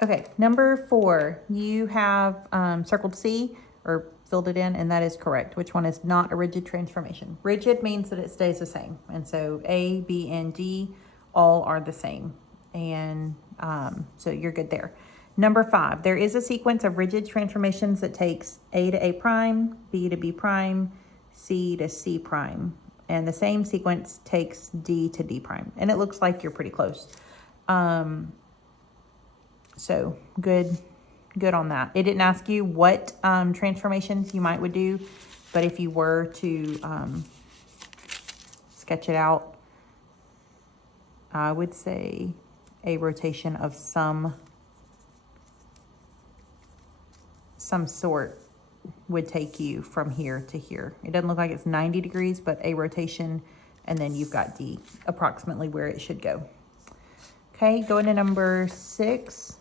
Okay, number 4, you have circled C or filled it in, and that is correct. Which one is not a rigid transformation? Rigid means that it stays the same. And so A, B, and D all are the same. And so you're good there. Number 5, there is a sequence of rigid transformations that takes A to A prime, B to B prime, C to C prime. And the same sequence takes D to D prime. And it looks like you're pretty close. So good on that. It didn't ask you what transformations you would do, but if you were to sketch it out, I would say a rotation of some sort would take you from here to here. It doesn't look like it's 90 degrees, but a rotation, and then you've got D, approximately where it should go. Okay, going to number 6.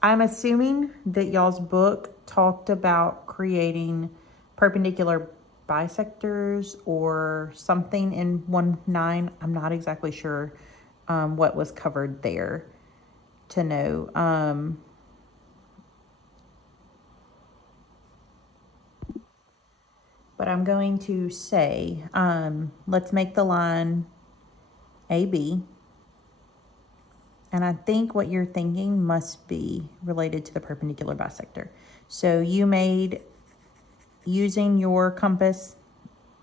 I'm assuming that y'all's book talked about creating perpendicular bisectors or something in 1-9. I'm not exactly sure what was covered there to know. But I'm going to say, let's make the line AB. And I think what you're thinking must be related to the perpendicular bisector. So you made, using your compass,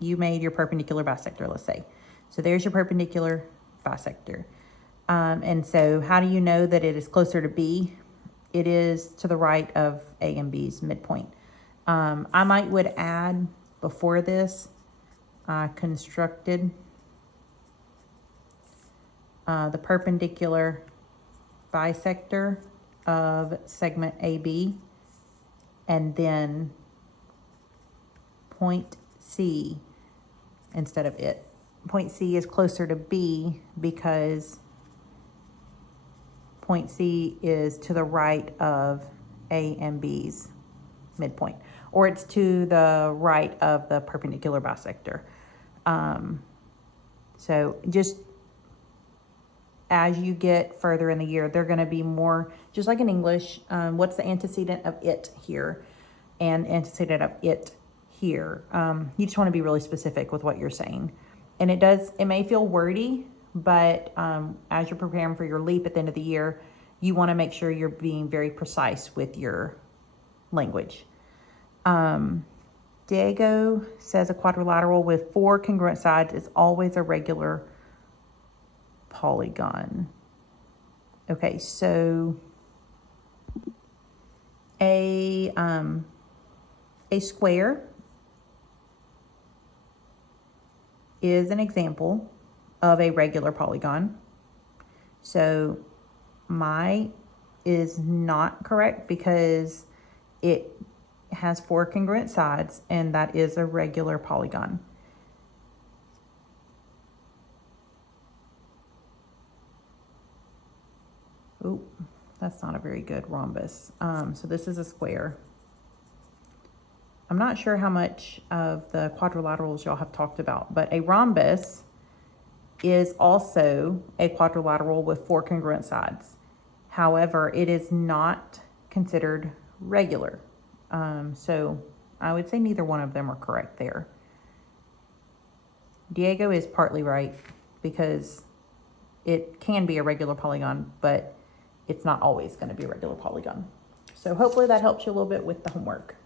you made your perpendicular bisector, let's say. So there's your perpendicular bisector. And so how do you know that it is closer to B? It is to the right of A and B's midpoint. I would add before this, constructed the perpendicular bisector of segment AB, and then point C instead of it. Point C is closer to B because point C is to the right of A and B's midpoint, or it's to the right of the perpendicular bisector. So just as you get further in the year, they're going to be more, just like in English, what's the antecedent of it here and antecedent of it here. You just want to be really specific with what you're saying. And it may feel wordy, but as you're preparing for your LEAP at the end of the year, you want to make sure you're being very precise with your language. Diego says a quadrilateral with 4 congruent sides is always a regular polygon. Okay, so a square is an example of a regular polygon. So my is not correct because it has 4 congruent sides, and that is a regular polygon. Oh, that's not a very good rhombus. So this is a square. I'm not sure how much of the quadrilaterals y'all have talked about, but a rhombus is also a quadrilateral with 4 congruent sides. However, it is not considered regular. So I would say neither one of them are correct there. Diego is partly right because it can be a regular polygon, but it's not always going to be a regular polygon. So hopefully that helps you a little bit with the homework.